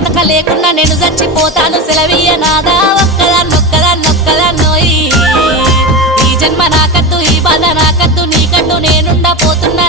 బతక లేకున్నా నేను చచ్చిపోతాను సెలవీయ నాదా ఒక్కదాన్నోయి ఈ జన్మ నాకద్దు ఈ బాధ నాకద్దు నీకట్టు నేనుండా పోతున్నా